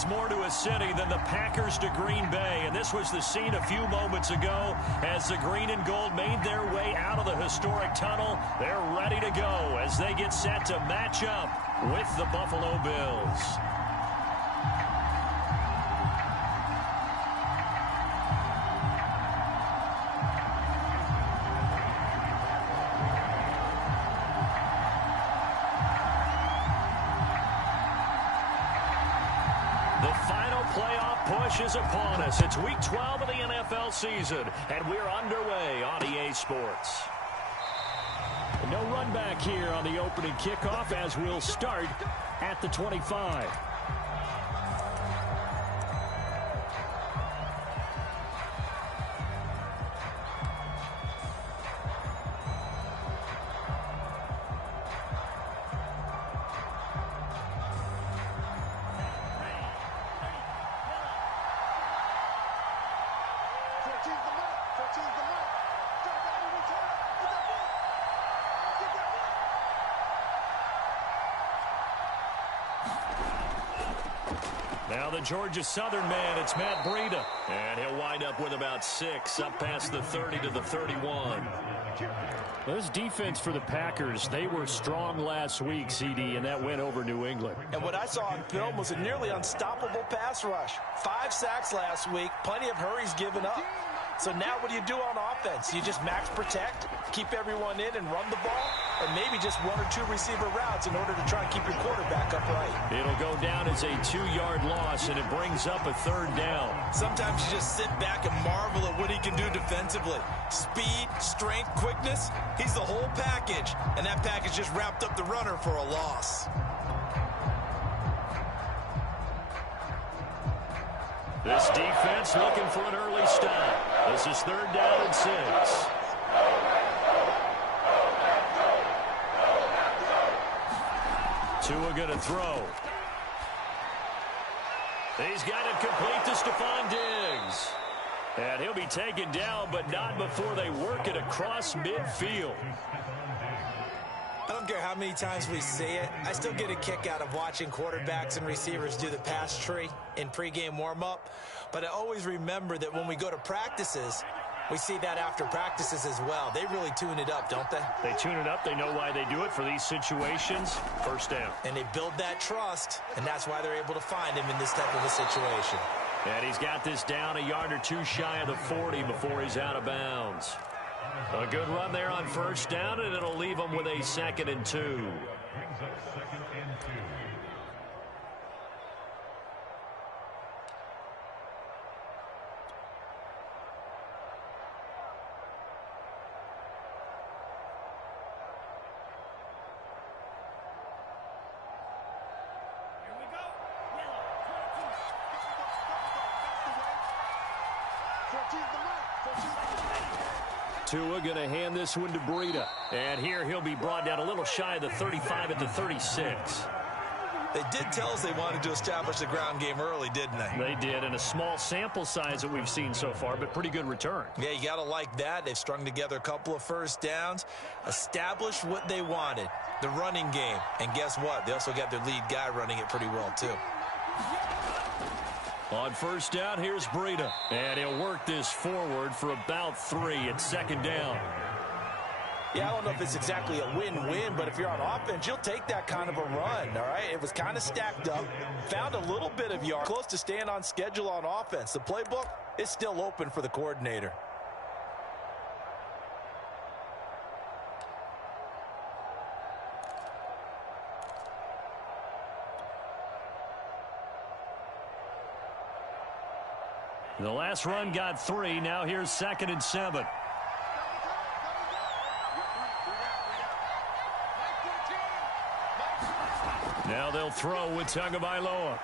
means more to a city than the Packers to Green Bay, and this was the scene a few moments ago as the green and gold made their way out of the historic tunnel. They're ready to go as they get set to match up with the Buffalo Bills. Is upon us. It's week 12 of the NFL season, and we're underway on EA Sports. No run back here on the opening kickoff as we'll start at the 25. Now the Georgia Southern man, it's Matt Breida. And he'll wind up with about 6, up past the 30 to the 31. This defense for the Packers, they were strong last week, CD, and that went over New England. And what I saw on film was a nearly unstoppable pass rush. 5 sacks last week, plenty of hurries given up. So now what do you do on offense? You just max protect, keep everyone in and run the ball, or maybe just 1 or 2 receiver routes in order to try and keep your quarterback upright. It'll go down as a 2-yard loss, and it brings up a 3rd down. Sometimes you just sit back and marvel at what he can do defensively. Speed, strength, quickness, he's the whole package, and that package just wrapped up the runner for a loss. This defense looking for an early stop. This is 3rd down and 6. Tua going to throw. He's got it complete to Stephon Diggs. And he'll be taken down, but not before they work it across midfield. I don't care how many times we see it. I still get a kick out of watching quarterbacks and receivers do the pass tree in pregame warm-up. But I always remember that when we go to practices, we see that after practices as well. They really tune it up, don't they? They tune it up. They know why they do it for these situations. 1st down. And they build that trust, and that's why they're able to find him in this type of a situation. And he's got this down a yard or 2 shy of the 40 before he's out of bounds. A good run there on 1st down, and it'll leave him with a 2nd and 2. Tua going to hand this one to Breida. And here he'll be brought down a little shy of the 35 at the 36. They did tell us they wanted to establish the ground game early, didn't they? They did, and a small sample size that we've seen so far, but pretty good return. Yeah, you got to like that. They've strung together a couple of 1st downs, established what they wanted, the running game. And guess what? They also got their lead guy running it pretty well, too. On 1st down, here's Breida. And he'll work this forward for about 3 at 2nd down. Yeah, I don't know if it's exactly a win-win, but if you're on offense, you'll take that kind of a run, all right? It was kind of stacked up, found a little bit of yard, close to staying on schedule on offense. The playbook is still open for the coordinator. The last run got 3. Now here's 2nd and 7. Now they'll throw with Tagovailoa.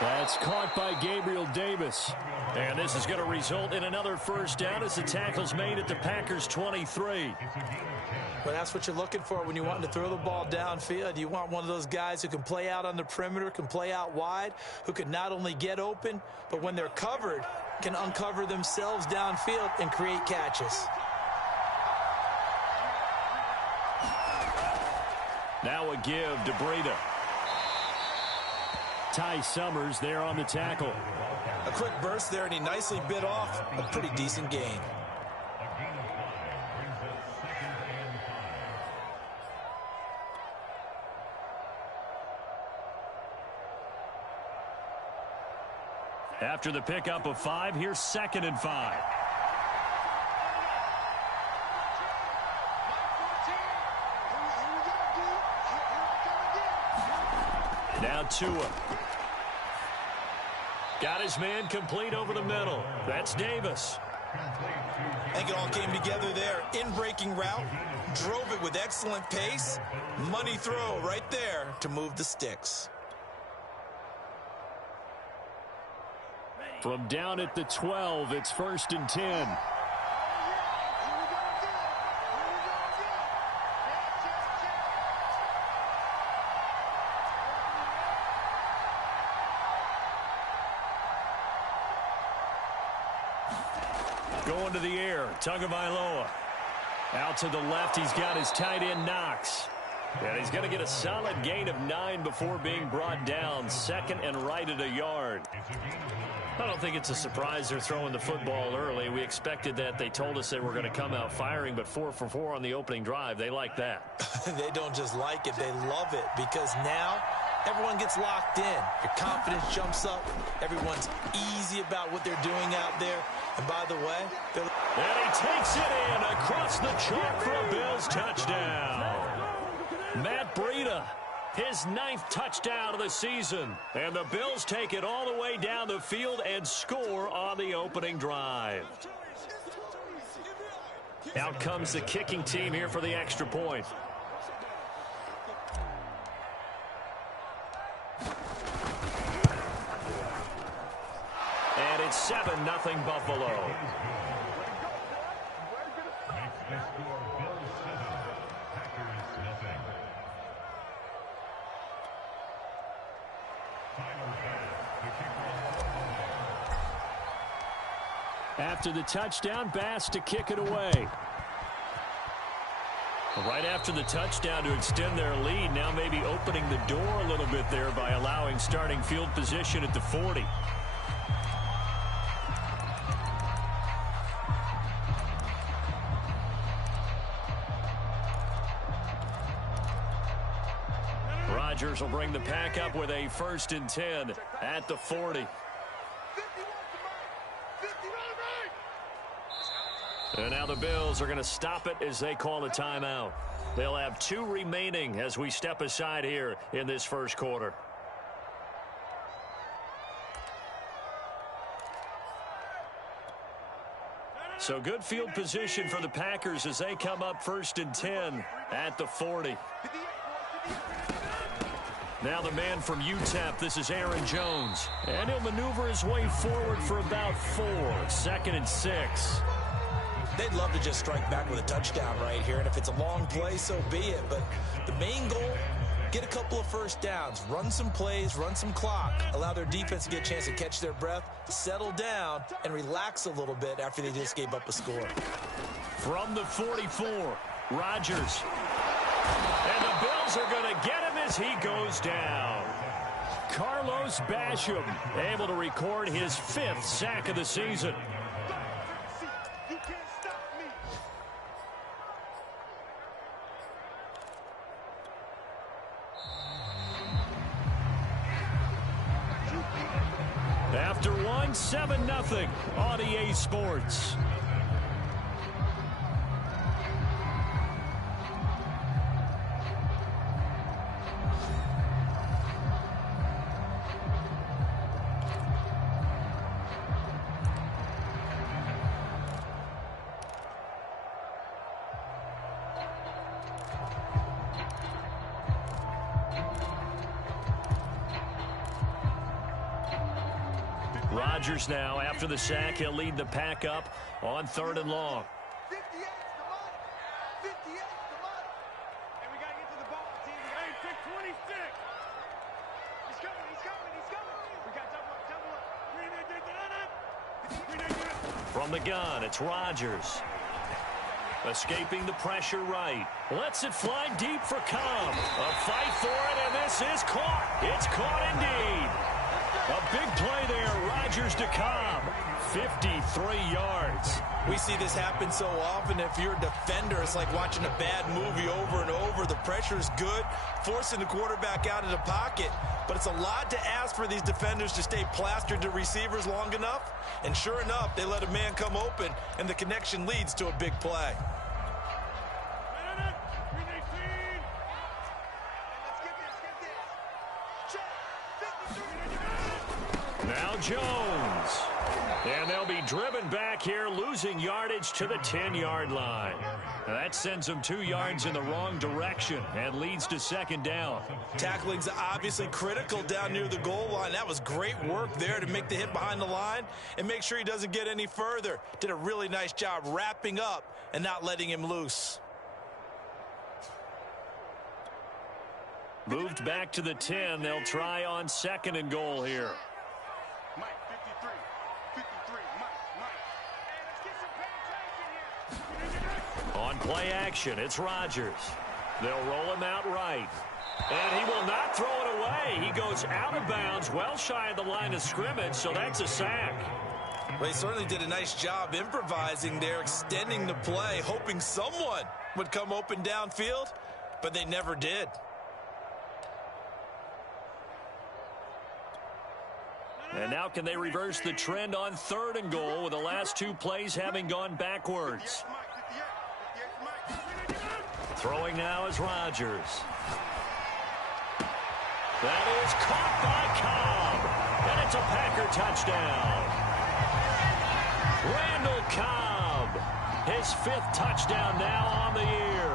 That's caught by Gabriel Davis. And this is going to result in another 1st down as the tackle's made at the Packers' 23. Well, that's what you're looking for when you want to throw the ball downfield. You want one of those guys who can play out on the perimeter, can play out wide, who can not only get open, but when they're covered, can uncover themselves downfield and create catches. Now a give to Breida. Ty Summers there on the tackle. A quick burst there, and he nicely bit off a pretty decent gain. After the pickup of 5, here's 2nd and 5. Now Tua. Got his man complete over the middle. That's Davis. I think it all came together there. In-breaking route, drove it with excellent pace. Money throw right there to move the sticks. From down at the 12, it's 1st and 10. Going to the air, Tagovailoa. Out to the left, he's got his tight end Knox. And he's going to get a solid gain of 9 before being brought down. 2nd and right at a yard. I don't think it's a surprise they're throwing the football early. We expected that. They told us they were going to come out firing, but 4 for 4 on the opening drive. They like that. They don't just like it, they love it, because now everyone gets locked in. Your confidence jumps up. Everyone's easy about what they're doing out there. And by the way, and he takes it in across the chalk for a Bills touchdown. Matt Breida, his 9th touchdown of the season. And the Bills take it all the way down the field and score on the opening drive. Out comes the kicking team here for the extra point. And it's 7-0 Buffalo. After the touchdown, Bass to kick it away. Right after the touchdown to extend their lead, now maybe opening the door a little bit there by allowing starting field position at the 40. Rodgers will bring the pack up with a 1st and 10 at the 40. And now the Bills are going to stop it as they call a timeout. They'll have 2 remaining as we step aside here in this first quarter. So good field position for the Packers as they come up 1st and 10 at the 40. Now the man from UTEP, this is Aaron Jones. And he'll maneuver his way forward for about 4. 2nd and 6. They'd love to just strike back with a touchdown right here, and if it's a long play, so be it. But the main goal, get a couple of first downs, run some plays, run some clock, allow their defense to get a chance to catch their breath, settle down, and relax a little bit after they just gave up a score. From the 44, Rodgers. And the Bills are going to get him as he goes down. Carlos Basham able to record his 5th sack of the season. After 1, 7-0 on EA Sports. Rodgers now, after the sack, he'll lead the pack up on 3rd and long. 50 extra money. 50 extra money. And we got to get to the ball, team. Hey, pick 26. He's coming, he's coming, he's coming. We got to double up. From the gun, it's Rodgers. Escaping the pressure right. Lets it fly deep for Cobb. A fight for it, and this is caught. It's caught indeed. A big play there. Rodgers to Cobb. 53 yards. We see this happen so often. If you're a defender, it's like watching a bad movie over and over. The pressure is good, forcing the quarterback out of the pocket. But it's a lot to ask for these defenders to stay plastered to receivers long enough. And sure enough, they let a man come open, and the connection leads to a big play. Now Jones. And they'll be driven back here, losing yardage to the 10-yard line. Now that sends them 2 yards in the wrong direction and leads to second down. Tackling's obviously critical down near the goal line. That was great work there to make the hit behind the line and make sure he doesn't get any further. Did a really nice job wrapping up and not letting him loose. Moved back to the 10. They'll try on second and goal here. Mike, 53, Mike. Hey, let's get some penetration here. On play action, it's Rodgers. They'll roll him out right. And he will not throw it away. He goes out of bounds, well shy of the line of scrimmage, so that's a sack. Well, he certainly did a nice job improvising there, extending the play, hoping someone would come open downfield, but they never did. And now can they reverse the trend on third and goal with the last 2 plays having gone backwards? Throwing now is Rodgers. That is caught by Cobb. And it's a Packer touchdown. Randall Cobb, his 5th touchdown now on the year.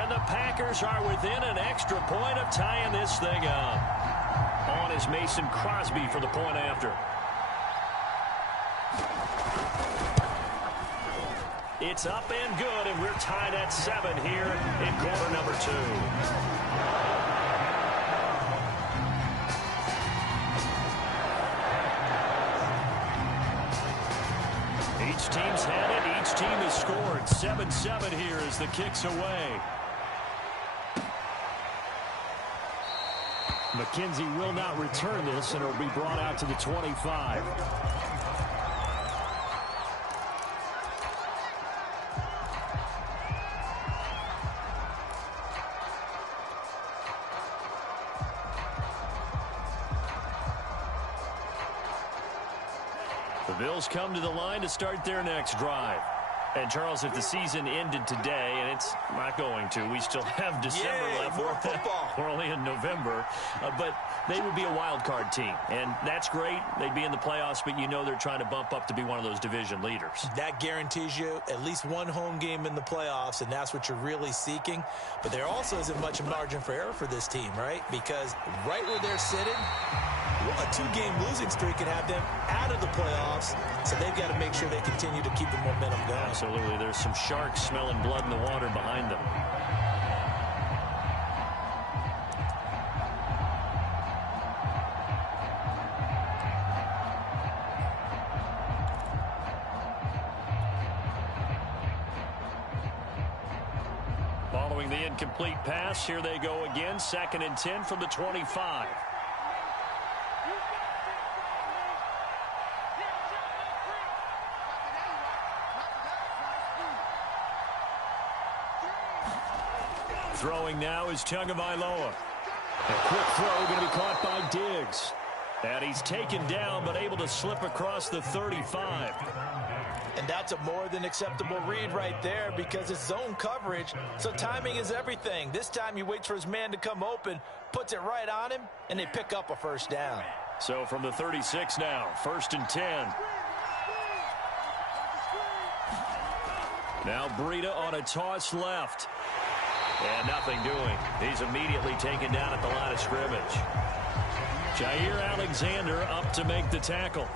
And the Packers are within an extra point of tying this thing up. On is Mason Crosby for the point after. It's up and good, and we're tied at 7 here in quarter number 2. Each team's had it. Each team has scored. 7-7 here as the kick's away. McKenzie will not return this, and it'll be brought out to the 25. The Bills come to the line to start their next drive. And, Charles, if the season ended today, and it's not going to, we still have December left. More football. We're only in November. But they would be a wild card team. And that's great. They'd be in the playoffs, but you know they're trying to bump up to be one of those division leaders. That guarantees you at least one home game in the playoffs, and that's what you're really seeking. But there also isn't much margin for error for this team, right? Because right where they're sitting, a 2-game losing streak could have them out of the playoffs, so they've got to make sure they continue to keep the momentum going. Absolutely. There's some sharks smelling blood in the water behind them. Following the incomplete pass, here they go again. 2nd and 10 from the 25. Throwing now is Tagovailoa. A quick throw going to be caught by Diggs. And he's taken down but able to slip across the 35. And that's a more than acceptable read right there because it's zone coverage, so timing is everything. This time he waits for his man to come open, puts it right on him, and they pick up a first down. So from the 36 now, 1st and 10. Now Breida on a toss left. And nothing doing. He's immediately taken down at the line of scrimmage. Jair Alexander up to make the tackle.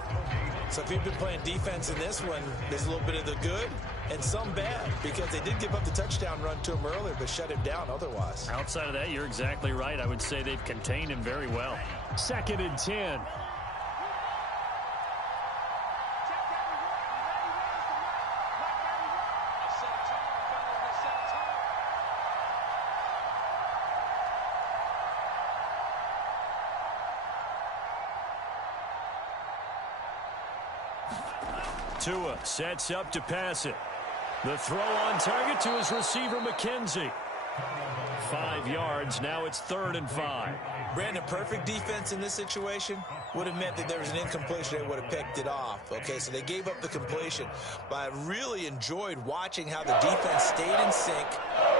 So if you've been playing defense in this one, there's a little bit of the good and some bad because they did give up the touchdown run to him earlier but shut him down otherwise. Outside of that, you're exactly right. I would say they've contained him very well. 2nd and 10. Tua sets up to pass it. The throw on target to his receiver, McKenzie. 5 yards. Now it's 3rd and 5. Brandon, perfect defense in this situation would have meant that there was an incompletion. They would have picked it off. Okay, so they gave up the completion. But I really enjoyed watching how the defense stayed in sync,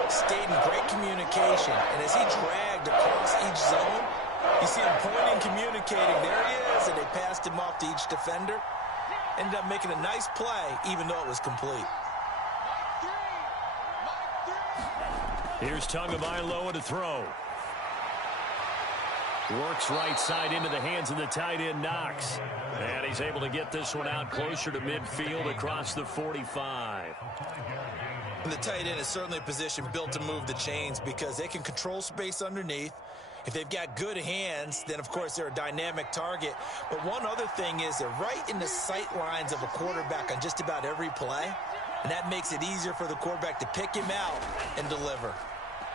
stayed in great communication. And as he dragged across each zone, you see him pointing, communicating. There he is, and they passed him off to each defender. Ended up making a nice play, even though it was complete. Here's Tagovailoa to throw. Works right side into the hands of the tight end, Knox. And he's able to get this one out closer to midfield across the 45. And the tight end is certainly a position built to move the chains because they can control space underneath. If they've got good hands, then, of course, they're a dynamic target. But one other thing is they're right in the sight lines of a quarterback on just about every play. And that makes it easier for the quarterback to pick him out and deliver.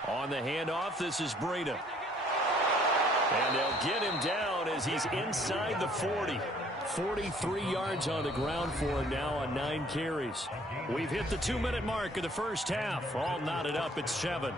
On the handoff, this is Breida. And they'll get him down as he's inside the 40. 43 yards on the ground for him now on 9 carries. We've hit the 2-minute mark of the first half. All knotted up at 7.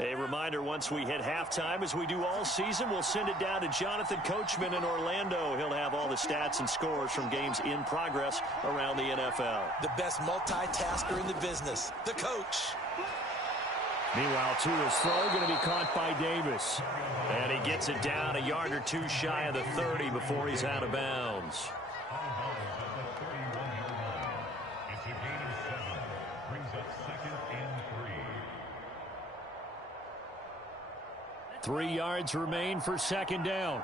A reminder, once we hit halftime, as we do all season, we'll send it down to Jonathan Coachman in Orlando. He'll have all the stats and scores from games in progress around the NFL. The best multitasker in the business, the coach. Meanwhile, Tua's throw going to be caught by Davis. And he gets it down a yard or two shy of the 30 before he's out of bounds. 3 yards remain for 2nd down.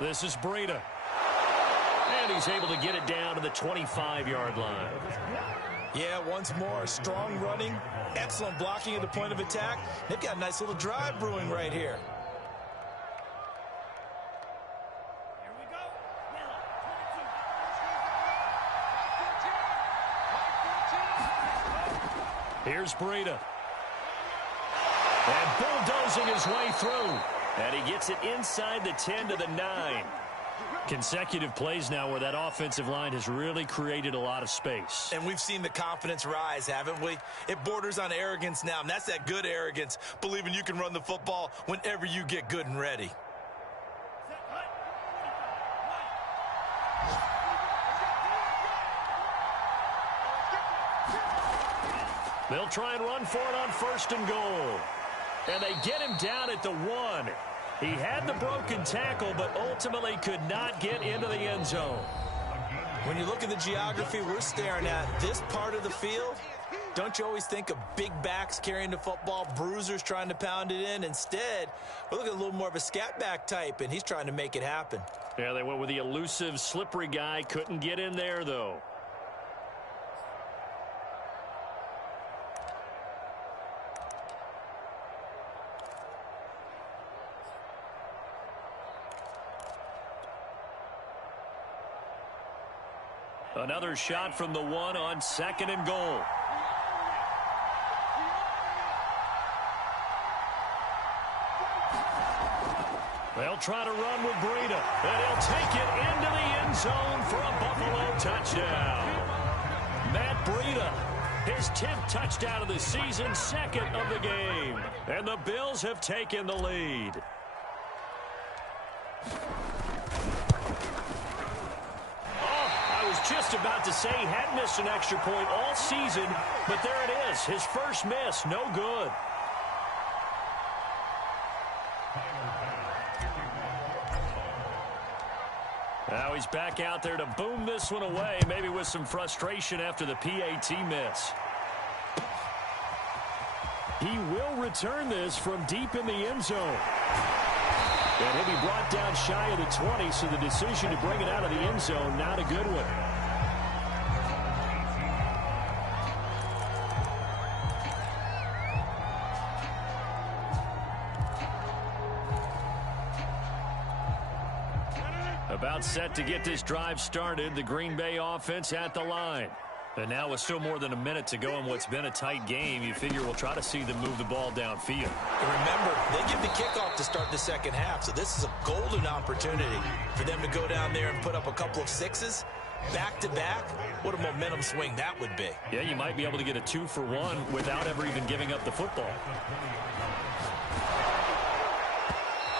This is Breida. And he's able to get it down to the 25-yard line. Yeah, once more, strong running, excellent blocking at the point of attack. They've got a nice little drive brewing right here. Here we go. Here's Breida. And bulldozing his way through. And he gets it inside the 10 to the 9. Consecutive plays now where that offensive line has really created a lot of space. And we've seen the confidence rise, haven't we? It borders on arrogance now, and that's that good arrogance, believing you can run the football whenever you get good and ready. They'll try and run for it on 1st and goal. And they get him down at the 1. He had the broken tackle, but ultimately could not get into the end zone. When you look at the geography we're staring at, this part of the field, don't you always think of big backs carrying the football, bruisers trying to pound it in? Instead, we're looking at a little more of a scat back type, and he's trying to make it happen. Yeah, they went with the elusive, slippery guy. Couldn't get in there, though. Another shot from the 1 on 2nd and goal. They'll try to run with Breida, and he'll take it into the end zone for a Buffalo touchdown. Matt Breida, his 10th touchdown of the season, 2nd of the game. And the Bills have taken the lead. Just about to say he hadn't missed an extra point all season, but there it is. His first miss, no good. Now he's back out there to boom this one away, maybe with some frustration after the PAT miss. He will return this from deep in the end zone. And he'll be brought down shy of the 20, so the decision to bring it out of the end zone, not a good one. About set to get this drive started, the Green Bay offense at the line. And now with still more than a minute to go in what's been a tight game, you figure we'll try to see them move the ball downfield. And remember, they give the kickoff to start the second half, so this is a golden opportunity for them to go down there and put up a couple of sixes back-to-back. What a momentum swing that would be. Yeah, you might be able to get a 2-for-1 without ever even giving up the football.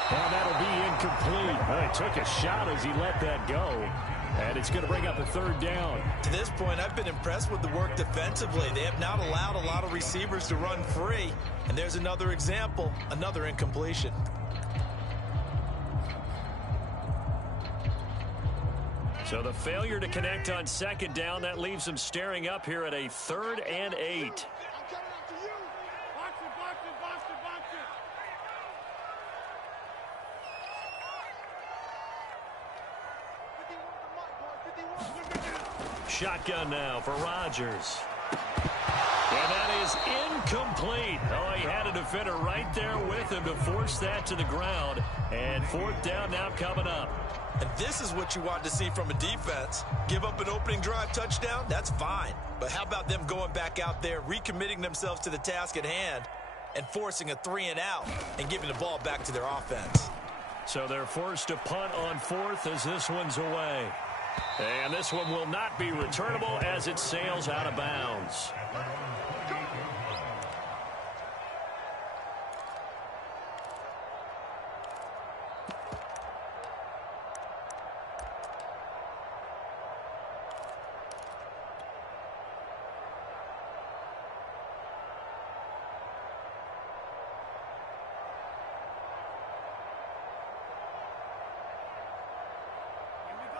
And that'll be incomplete. Well, he took a shot as he let that go. And it's going to bring up a third down. To this point, I've been impressed with the work defensively. They have not allowed a lot of receivers to run free. And there's another example, another incompletion. So the failure to connect on second down, that leaves them staring up here at a 3rd and 8. Shotgun now for Rodgers. And that is incomplete. Oh, he had a defender right there with him to force that to the ground. And 4th down now coming up. And this is what you want to see from a defense. Give up an opening drive touchdown, that's fine. But how about them going back out there, recommitting themselves to the task at hand, and forcing a 3-and-out and giving the ball back to their offense. So they're forced to punt on 4th as this one's away. And this one will not be returnable as it sails out of bounds.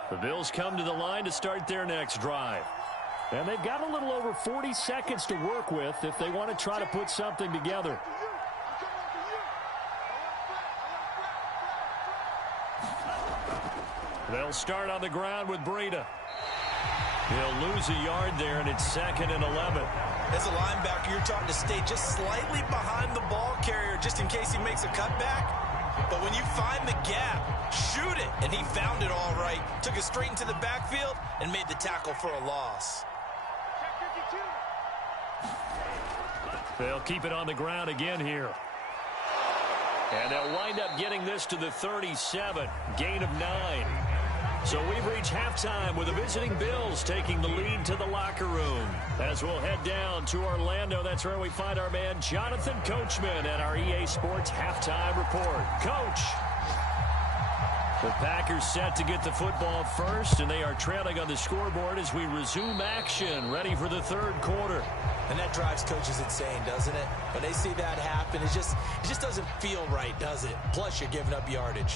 The Bills come to the line to start their next drive. And they've got a little over 40 seconds to work with if they want to try to put something together. They'll start on the ground with Breida. He'll lose a yard there, and it's 2nd and 11. As a linebacker, you're taught to stay just slightly behind the ball carrier just in case he makes a cutback. But when you find the gap, shoot it. And he found it all right. Took it straight into the backfield and made the tackle for a loss. They'll keep it on the ground again here. And they'll wind up getting this to the 37. Gain of 9. So we've reached halftime with the visiting Bills taking the lead to the locker room. As we'll head down to Orlando, that's where we find our man Jonathan Coachman at our EA Sports Halftime Report. Coach. The Packers set to get the football first, and they are trailing on the scoreboard as we resume action, ready for the 3rd quarter. And that drives coaches insane, doesn't it? When they see that happen, it just doesn't feel right, does it? Plus, you're giving up yardage.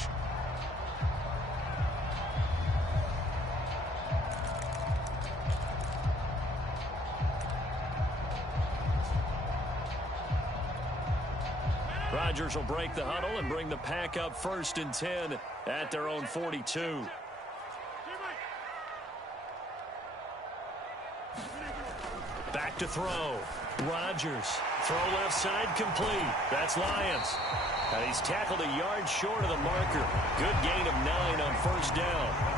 Rodgers will break the huddle and bring the Pack up 1st and 10 at their own 42. Back to throw. Rodgers. Throw left side complete. That's Lions. And he's tackled a yard short of the marker. Good gain of 9 on 1st down.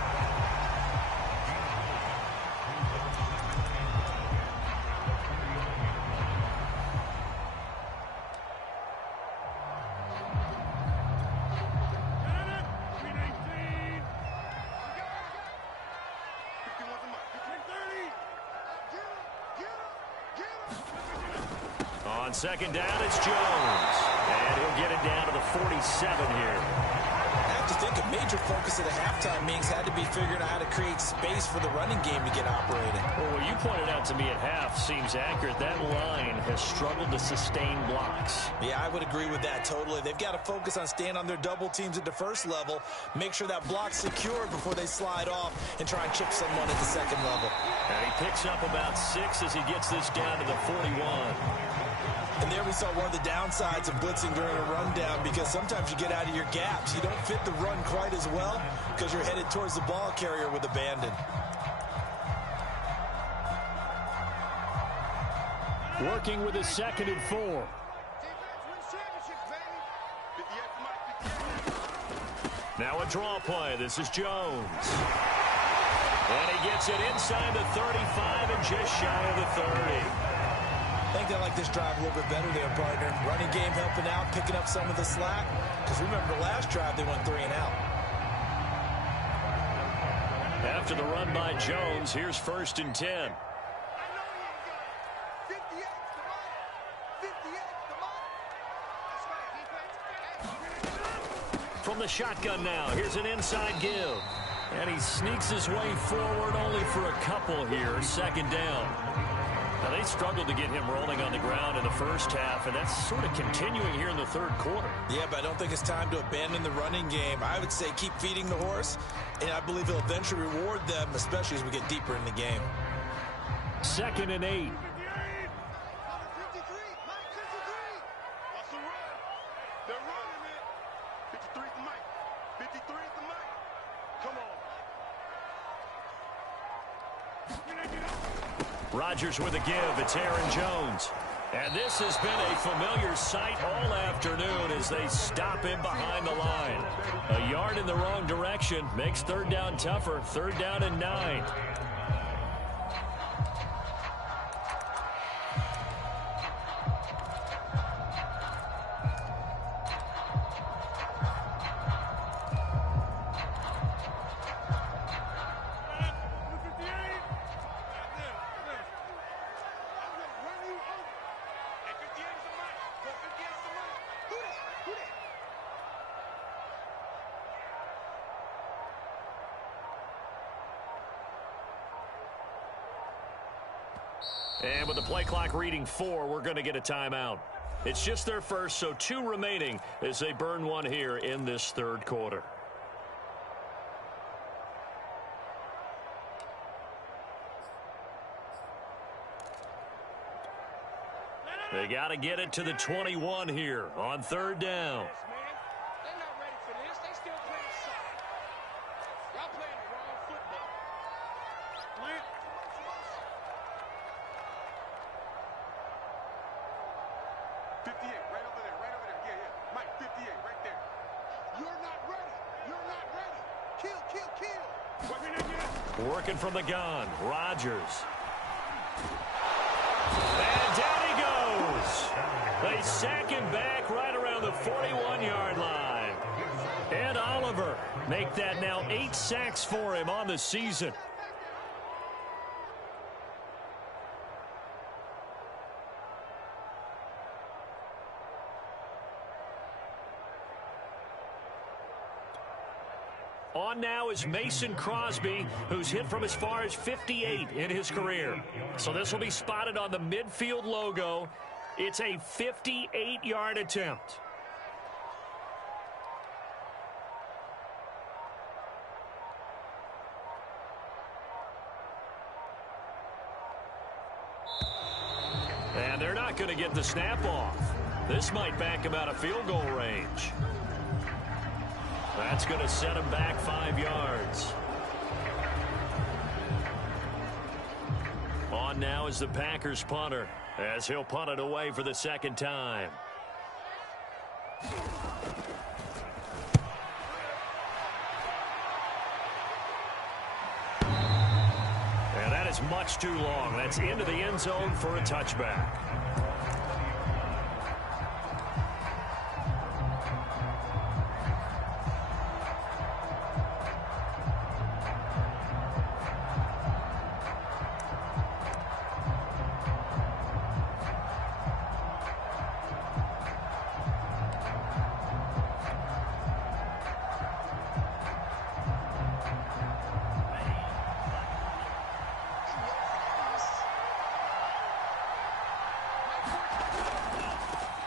On 2nd down, it's Jones. And he'll get it down to the 47 here. I have to think major focus of the halftime meetings had to be figuring out how to create space for the running game to get operating. Well, what you pointed out to me at half seems accurate. That line has struggled to sustain blocks. Yeah, I would agree with that totally. They've got to focus on staying on their double teams at the first level, make sure that block's secure before they slide off and try and chip someone at the second level. And he picks up about 6 as he gets this down to the 41. And there we saw one of the downsides of blitzing during a rundown, because sometimes you get out of your gaps. You don't fit the run quite as well because you're headed towards the ball carrier with abandon. Working with a 2nd and 4. Now a draw play. This is Jones. And he gets it inside the 35 and just shy of the 30. I think they like this drive a little bit better there, partner. Running game helping out, picking up some of the slack. Because remember, the last drive, they went 3 and out. After the run by Jones, here's 1st and 10. From the shotgun now, here's an inside give. And he sneaks his way forward only for a couple here, 2nd down. Now, they struggled to get him rolling on the ground in the first half, and that's sort of continuing here in the 3rd quarter. Yeah, but I don't think it's time to abandon the running game. I would say keep feeding the horse, and I believe he'll eventually reward them, especially as we get deeper in the game. 2nd and 8. Rodgers with a give. It's Aaron Jones. And this has been a familiar sight all afternoon as they stop him behind the line. A yard in the wrong direction makes 3rd down tougher. 3rd down and 9. And with the play clock reading 4, we're going to get a timeout. It's just their first, so 2 remaining as they burn one here in this 3rd quarter. They got to get it to the 21 here on 3rd down. Working from the gun, Rodgers. And down he goes. They sack him back right around the 41-yard line. Ed Oliver make that now 8 sacks for him on the season. On now is Mason Crosby, who's hit from as far as 58 in his career. So this will be spotted on the midfield logo. It's a 58-yard attempt. And they're not going to get the snap off. This might back him out of field goal range. That's going to set him back 5 yards. On now is the Packers punter, as he'll punt it away for the 2nd time. And that is much too long. That's into the end zone for a touchback.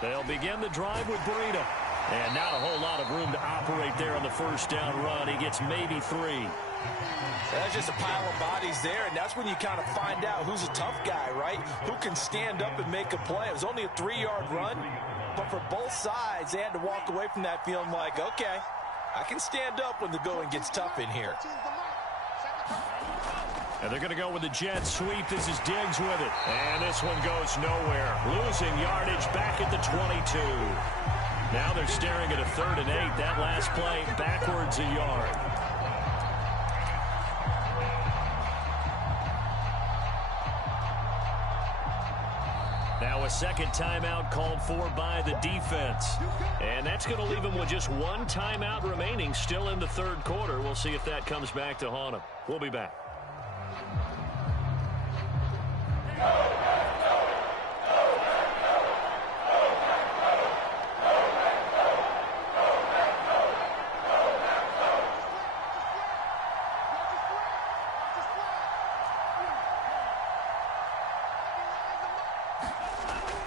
They'll begin the drive with Breida. And not a whole lot of room to operate there on the first down run. He gets maybe 3. That's just a pile of bodies there, and that's when you kind of find out who's a tough guy, right? Who can stand up and make a play. It was only a 3-yard run, but for both sides, they had to walk away from that feeling like, okay, I can stand up when the going gets tough in here. And they're going to go with the jet sweep. This is Diggs with it. And this one goes nowhere. Losing yardage back at the 22. Now they're staring at a 3rd and 8. That last play backwards a yard. Now a second timeout called for by the defense. And that's going to leave them with just one timeout remaining still in the 3rd quarter. We'll see if that comes back to haunt them. We'll be back.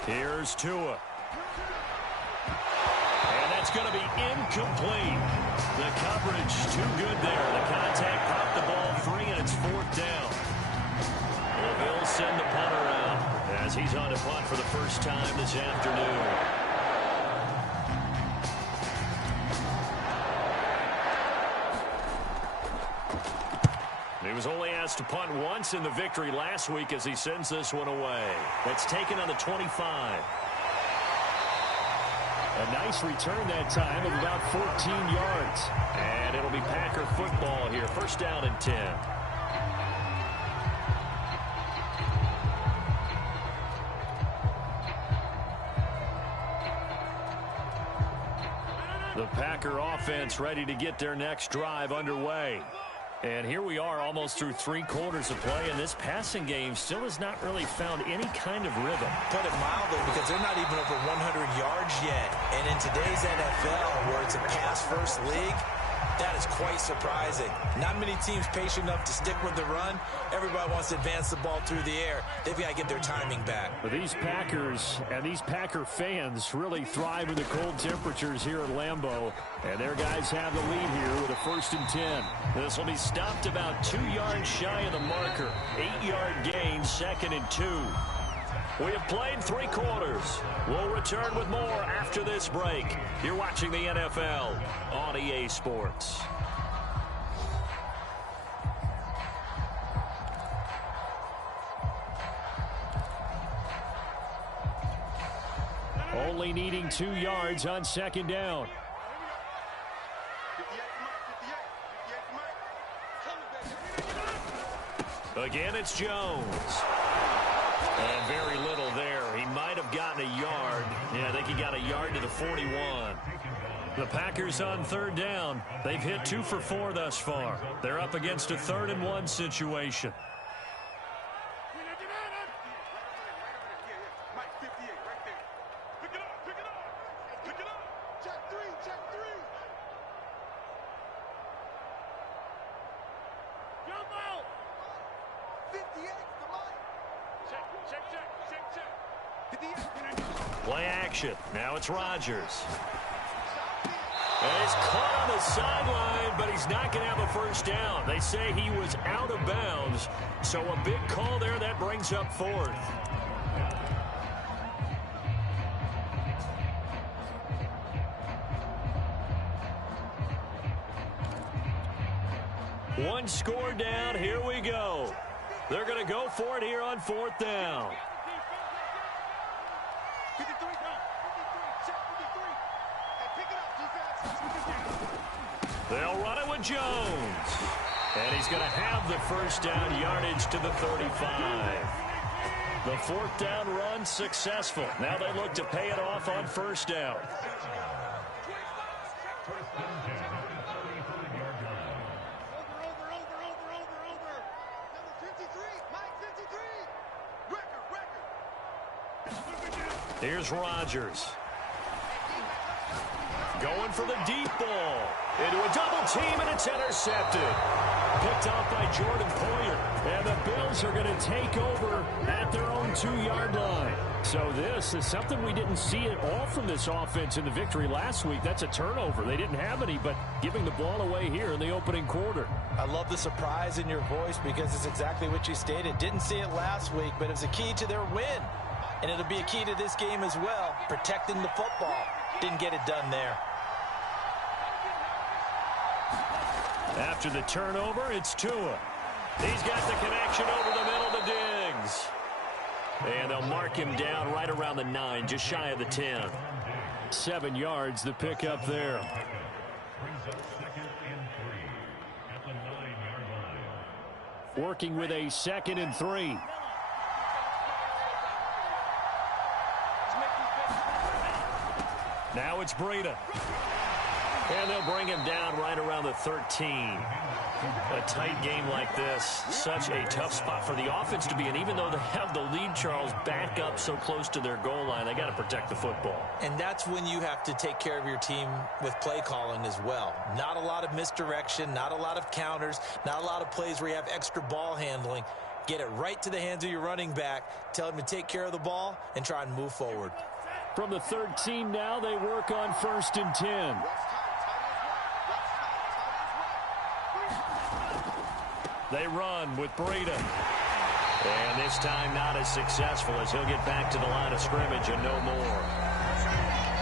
Here's Tua. And that's going to be incomplete. The coverage too good there. The contact popped the ball free, and it's 4th down. Well, they'll send the punter out as he's on to punt for the first time this afternoon. He was only asked to punt once in the victory last week as he sends this one away. That's taken on the 25. A nice return that time of about 14 yards. And it'll be Packer football here. First down and 10. The Packer offense ready to get their next drive underway. And here we are almost through 3 quarters of play, and this passing game still has not really found any kind of rhythm. Put it mildly, because they're not even over 100 yards yet. And in today's NFL, where it's a pass-first league, that is quite surprising. Not many teams patient enough to stick with the run. Everybody wants to advance the ball through the air. They've got to get their timing back. But these Packers and these Packer fans really thrive in the cold temperatures here at Lambeau. And their guys have the lead here with a 1st and 10. This will be stopped about 2 yards shy of the marker. 8-yard gain, 2nd and 2. We have played 3 quarters. We'll return with more after this break. You're watching the NFL on EA Sports. Only needing 2 yards on 2nd down. Again, it's Jones. And very little there. He might have gotten a yard. Yeah, I think he got a yard to the 41. The Packers on 3rd down. They've hit 2 for 4 thus far. They're up against a 3rd and 1 situation. Play action. Now it's Rodgers. And he's caught on the sideline, but he's not going to have a first down. They say he was out of bounds, so a big call there that brings up 4th. One score down. Here we go. They're going to go for it here on 4th down. They'll run it with Jones. And he's going to have the first down, yardage to the 35. The 4th down run successful. Now they look to pay it off on 1st down. Here's Rodgers. Going for the deep ball. Into a double team, and it's intercepted. Picked off by Jordan Poyer. And the Bills are going to take over at their own 2-yard line. So this is something we didn't see at all from this offense in the victory last week. That's a turnover. They didn't have any, but giving the ball away here in the opening quarter. I love the surprise in your voice because it's exactly what you stated. Didn't see it last week, but it was a key to their win. And it'll be a key to this game as well, protecting the football. Didn't get it done there. After the turnover, it's Tua. He's got the connection over the middle to Diggs. And they'll mark him down right around the 9, just shy of the 10. 7 yards, the pickup there. Working with a 2nd and 3. Now it's Breida. And they'll bring him down right around the 13. A tight game like this, such a tough spot for the offense to be in. Even though they have the lead, Charles, back up so close to their goal line, they got to protect the football. And that's when you have to take care of your team with play calling as well. Not a lot of misdirection, not a lot of counters, not a lot of plays where you have extra ball handling. Get it right to the hands of your running back, tell him to take care of the ball, and try and move forward. From the 13 now, they work on 1st and 10. They run with Breida. And this time not as successful as he'll get back to the line of scrimmage and no more.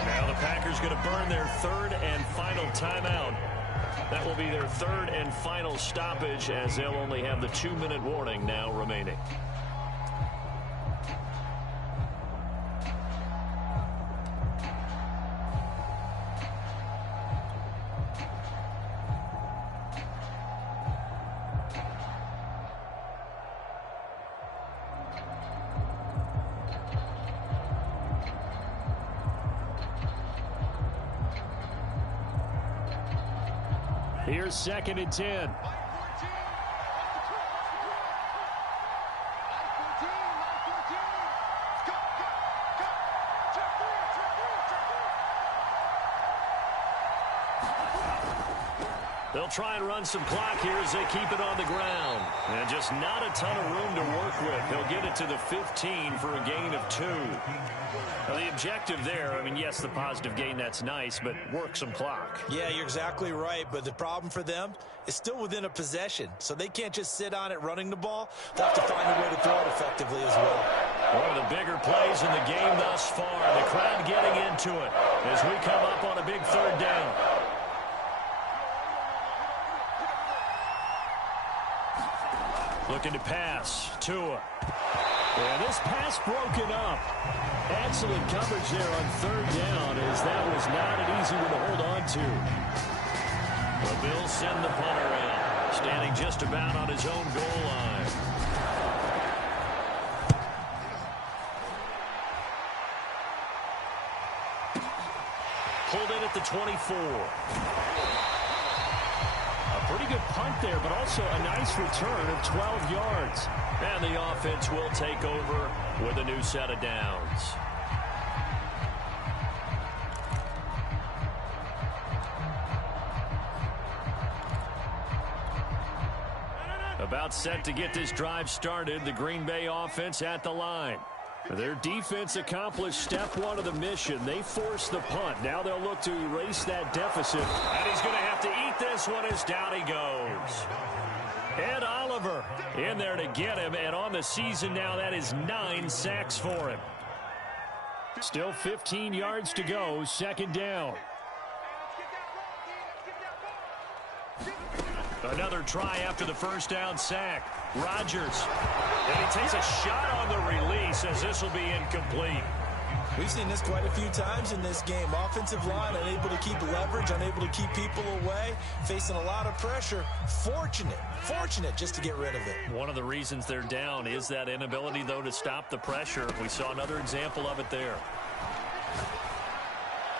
Now the Packers going to burn their 3rd and final timeout. That will be their 3rd and final stoppage as they'll only have the 2-minute warning now remaining. Here's 2nd and 10. They'll try and run some clock here as they keep it on the ground. And just not a ton of room to work with. They'll get it to the 15 for a gain of 2. Now, the objective there, I mean, yes, the positive gain, that's nice, but work some clock. Yeah, you're exactly right, but the problem for them is still within a possession, so they can't just sit on it running the ball. They'll have to find a way to throw it effectively as well. One of the bigger plays in the game thus far. The crowd getting into it as we come up on a big 3rd down. Looking to pass. Tua. And this pass broken up. Excellent coverage there on 3rd down as that was not an easy one to hold on to. The Bills send the punter in, standing just about on his own goal line. Pulled in at the 24. Pretty good punt there, but also a nice return of 12 yards. And the offense will take over with a new set of downs. About set to get this drive started, the Green Bay offense at the line. Their defense accomplished step 1 of the mission. They forced the punt. Now they'll look to erase that deficit. And he's going to have to eat this one as down he goes. Ed Oliver in there to get him. And on the season now, that is 9 sacks for him. Still 15 yards to go. 2nd down. Another try after the 1st down sack. Rodgers. And he takes a shot on the release as this will be incomplete. We've seen this quite a few times in this game. Offensive line unable to keep leverage, unable to keep people away, facing a lot of pressure. Fortunate just to get rid of it. One of the reasons they're down is that inability, though, to stop the pressure. We saw another example of it there.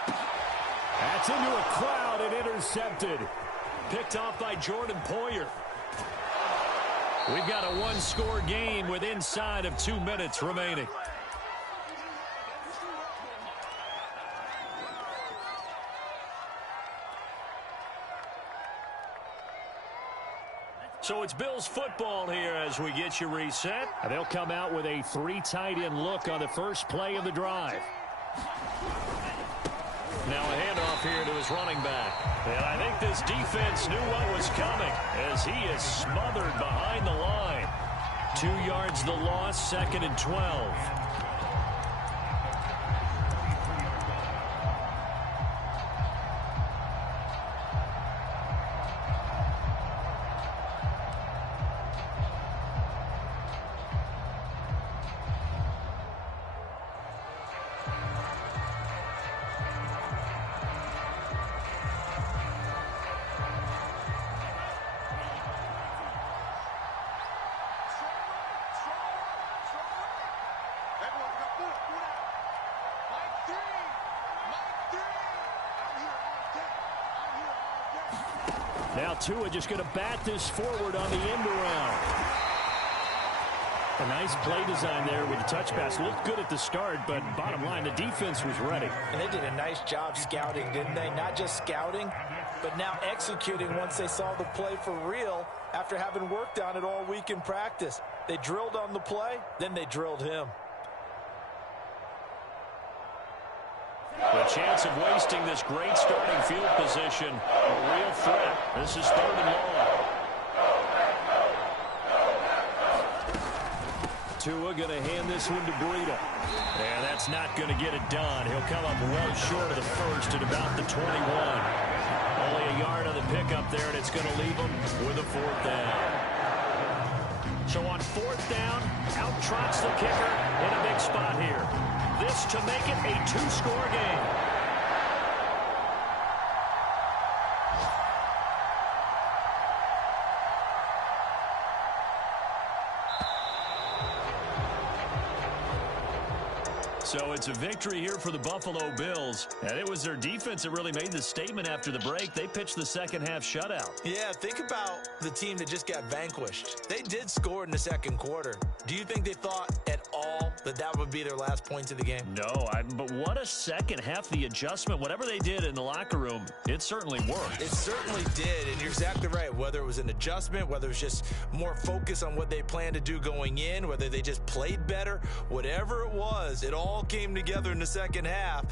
That's into a crowd and intercepted. Picked off by Jordan Poyer. We've got a 1-score game with inside of 2 minutes remaining. So it's Bills football here as we get you reset. And they'll come out with a 3 tight end look on the first play of the drive. Now a handoff here to his running back. And I think this defense knew what was coming as he is smothered behind the line. 2 yards the loss, 2nd and 12. Now Tua just going to bat this forward on the end around. A nice play design there with the touch pass. Looked good at the start, but bottom line, the defense was ready. And they did a nice job scouting, didn't they? Not just scouting, but now executing once they saw the play for real after having worked on it all week in practice. They drilled on the play, then they drilled him. The chance of wasting this great starting field position, a real threat. This is 3rd and long. Tua going to hand this one to Breida. And that's not going to get it done. He'll come up well short of the first at about the 21. Only a yard on the pickup there, and it's going to leave him with a 4th down. So on 4th down, out trots the kicker in a big spot here. This to make it a 2-score game. So it's a victory here for the Buffalo Bills. And it was their defense that really made the statement after the break. They pitched the second half shutout. Yeah, think about the team that just got vanquished. They did score in the second quarter. Do you think they thought at all that that would be their last points of the game? No, but what a second half. The adjustment, whatever they did in the locker room, it certainly worked. It certainly did, and you're exactly right. Whether it was an adjustment, whether it was just more focus on what they planned to do going in, whether they just played better, whatever it was, it all came together in the second half,